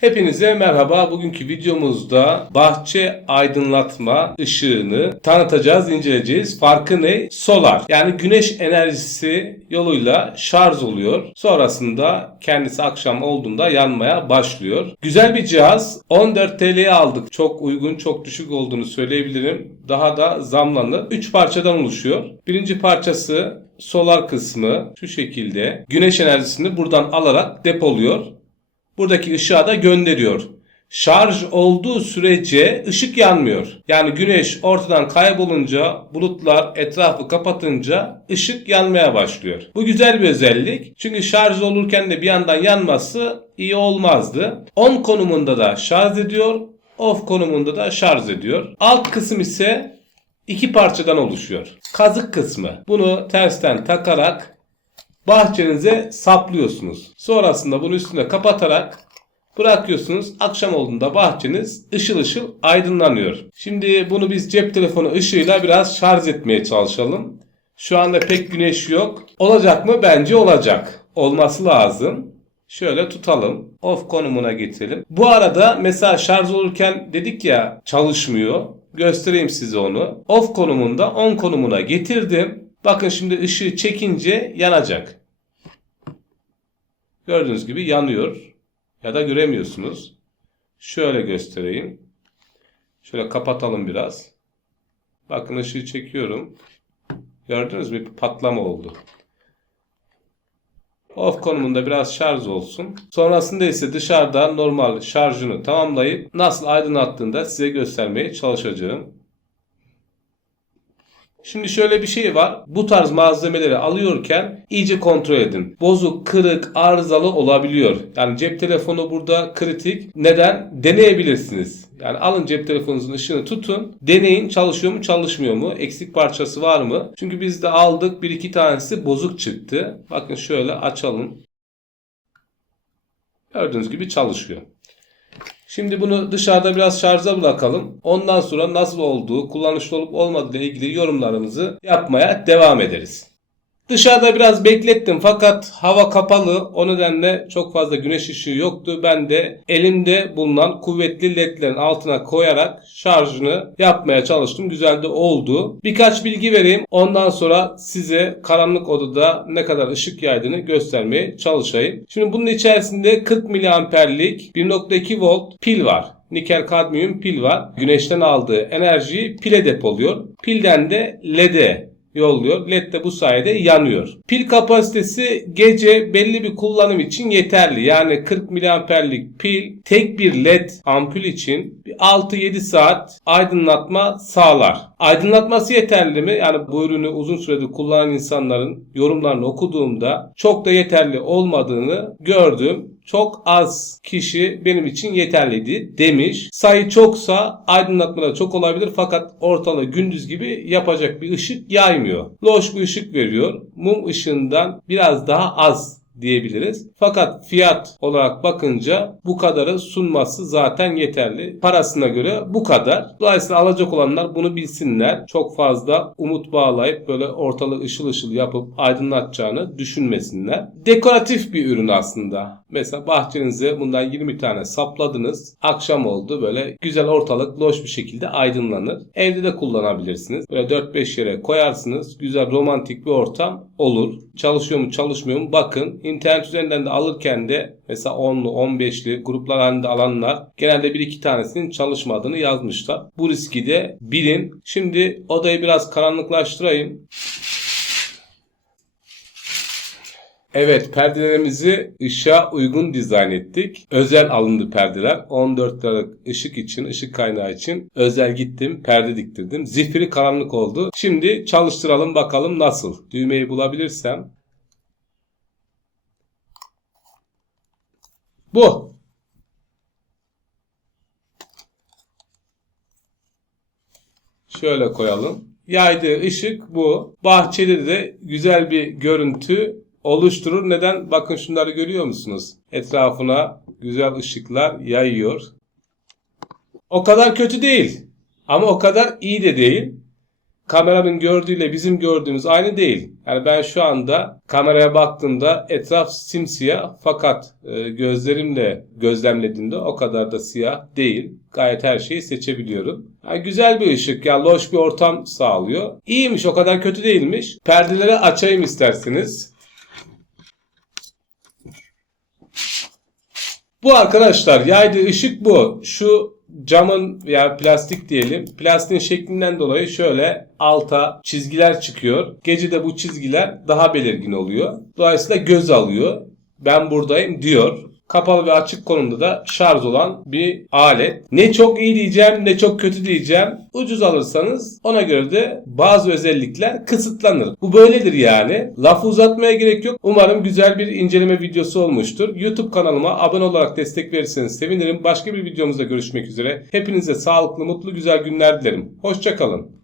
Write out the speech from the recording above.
Hepinize merhaba. Bugünkü videomuzda bahçe aydınlatma ışığını tanıtacağız, inceleyeceğiz. Farkı ne? Solar. Yani güneş enerjisi yoluyla şarj oluyor. Sonrasında kendisi akşam olduğunda yanmaya başlıyor. Güzel bir cihaz. 14 TL'ye aldık. Çok uygun, çok düşük olduğunu söyleyebilirim. Daha da zamlanır. 3 parçadan oluşuyor. Birinci parçası solar kısmı şu şekilde. Güneş enerjisini buradan alarak depoluyor buradaki ışığa da gönderiyor. Şarj olduğu sürece ışık yanmıyor. Yani güneş ortadan kaybolunca, bulutlar etrafı kapatınca ışık yanmaya başlıyor. Bu güzel bir özellik. Çünkü şarj olurken de bir yandan yanması iyi olmazdı. On konumunda da şarj ediyor, off konumunda da şarj ediyor. Alt kısım ise iki parçadan oluşuyor. Kazık kısmı. Bunu tersten takarak bahçenize saplıyorsunuz. Sonrasında bunu üstüne kapatarak bırakıyorsunuz. Akşam olduğunda bahçeniz ışıl ışıl aydınlanıyor. Şimdi bunu biz cep telefonu ışığıyla biraz şarj etmeye çalışalım. Şu anda pek güneş yok. Olacak mı? Bence olacak. Olması lazım. Şöyle tutalım. Off konumuna getirelim. Bu arada mesela şarj olurken dedik ya çalışmıyor. Göstereyim size onu. Off konumunda on konumuna getirdim. Bakın şimdi ışığı çekince yanacak. Gördüğünüz gibi yanıyor. Ya da göremiyorsunuz. Şöyle göstereyim. Şöyle kapatalım biraz. Bakın ışığı çekiyorum. Gördünüz mü? Patlama oldu. Off konumunda biraz şarj olsun. Sonrasında ise dışarıda normal şarjını tamamlayıp nasıl aydınlattığını da size göstermeye çalışacağım. Şimdi şöyle bir şey var. Bu tarz malzemeleri alıyorken iyice kontrol edin. Bozuk, kırık, arızalı olabiliyor. Yani cep telefonu burada kritik. Neden? Deneyebilirsiniz. Yani alın cep telefonunuzun ışığını tutun. Deneyin çalışıyor mu çalışmıyor mu? Eksik parçası var mı? Çünkü biz de aldık bir iki tanesi bozuk çıktı. Bakın şöyle açalım. Gördüğünüz gibi çalışıyor. Şimdi bunu dışarıda biraz şarja bırakalım. Ondan sonra nasıl olduğu, kullanışlı olup olmadığı ile ilgili yorumlarımızı yapmaya devam ederiz. Dışarıda biraz beklettim fakat hava kapalı. O nedenle çok fazla güneş ışığı yoktu. Ben de elimde bulunan kuvvetli ledlerin altına koyarak şarjını yapmaya çalıştım. Güzel de oldu. Birkaç bilgi vereyim. Ondan sonra size karanlık odada ne kadar ışık yaydığını göstermeye çalışayım. Şimdi bunun içerisinde 40 miliamperlik 1.2 volt pil var nikel kadmiyum pil var. Güneşten aldığı enerjiyi pile depoluyor. Pilden de LED'e yolluyor. LED de bu sayede yanıyor. Pil kapasitesi gece belli bir kullanım için yeterli. Yani 40 miliamperlik pil tek bir LED ampul için 6-7 saat aydınlatma sağlar. Aydınlatması yeterli mi? Yani bu ürünü uzun süredir kullanan insanların yorumlarını okuduğumda çok da yeterli olmadığını gördüm çok az kişi benim için yeterliydi demiş. Sayı çoksa aydınlatmada çok olabilir fakat ortalığı gündüz gibi yapacak bir ışık yaymıyor. Loş bir ışık veriyor. Mum ışığından biraz daha az diyebiliriz. Fakat fiyat olarak bakınca bu kadarı sunması zaten yeterli. Parasına göre bu kadar. Dolayısıyla alacak olanlar bunu bilsinler. Çok fazla umut bağlayıp böyle ortalığı ışıl ışıl yapıp aydınlatacağını düşünmesinler. Dekoratif bir ürün aslında. Mesela bahçenize bundan 20 tane sapladınız. Akşam oldu böyle güzel ortalık loş bir şekilde aydınlanır. Evde de kullanabilirsiniz. Böyle 4-5 yere koyarsınız. Güzel romantik bir ortam olur. Çalışıyor mu çalışmıyor mu bakın. İnternet üzerinden de alırken de mesela 10'lu 15'li gruplar halinde alanlar genelde bir iki tanesinin çalışmadığını yazmışlar. Bu riski de bilin. Şimdi odayı biraz karanlıklaştırayım. Evet perdelerimizi ışığa uygun dizayn ettik. Özel alındı perdeler. 14 liralık ışık için, ışık kaynağı için özel gittim perde diktirdim. Zifiri karanlık oldu. Şimdi çalıştıralım bakalım nasıl. Düğmeyi bulabilirsem. Bu. Şöyle koyalım. Yaydığı ışık bu. Bahçede de güzel bir görüntü oluşturur. Neden? Bakın şunları görüyor musunuz? Etrafına güzel ışıklar yayıyor. O kadar kötü değil. Ama o kadar iyi de değil. Kameranın gördüğüyle bizim gördüğümüz aynı değil. Yani ben şu anda kameraya baktığımda etraf simsiyah fakat e, gözlerimle gözlemlediğimde o kadar da siyah değil. Gayet her şeyi seçebiliyorum. Yani güzel bir ışık ya loş bir ortam sağlıyor. İyiymiş o kadar kötü değilmiş. Perdeleri açayım isterseniz. Bu arkadaşlar yaydığı ışık bu. Şu camın veya plastik diyelim. Plastiğin şeklinden dolayı şöyle alta çizgiler çıkıyor. Gece de bu çizgiler daha belirgin oluyor. Dolayısıyla göz alıyor. Ben buradayım diyor. Kapalı ve açık konumda da şarj olan bir alet. Ne çok iyi diyeceğim ne çok kötü diyeceğim. Ucuz alırsanız ona göre de bazı özellikler kısıtlanır. Bu böyledir yani. Lafı uzatmaya gerek yok. Umarım güzel bir inceleme videosu olmuştur. YouTube kanalıma abone olarak destek verirseniz sevinirim. Başka bir videomuzda görüşmek üzere. Hepinize sağlıklı, mutlu, güzel günler dilerim. Hoşçakalın.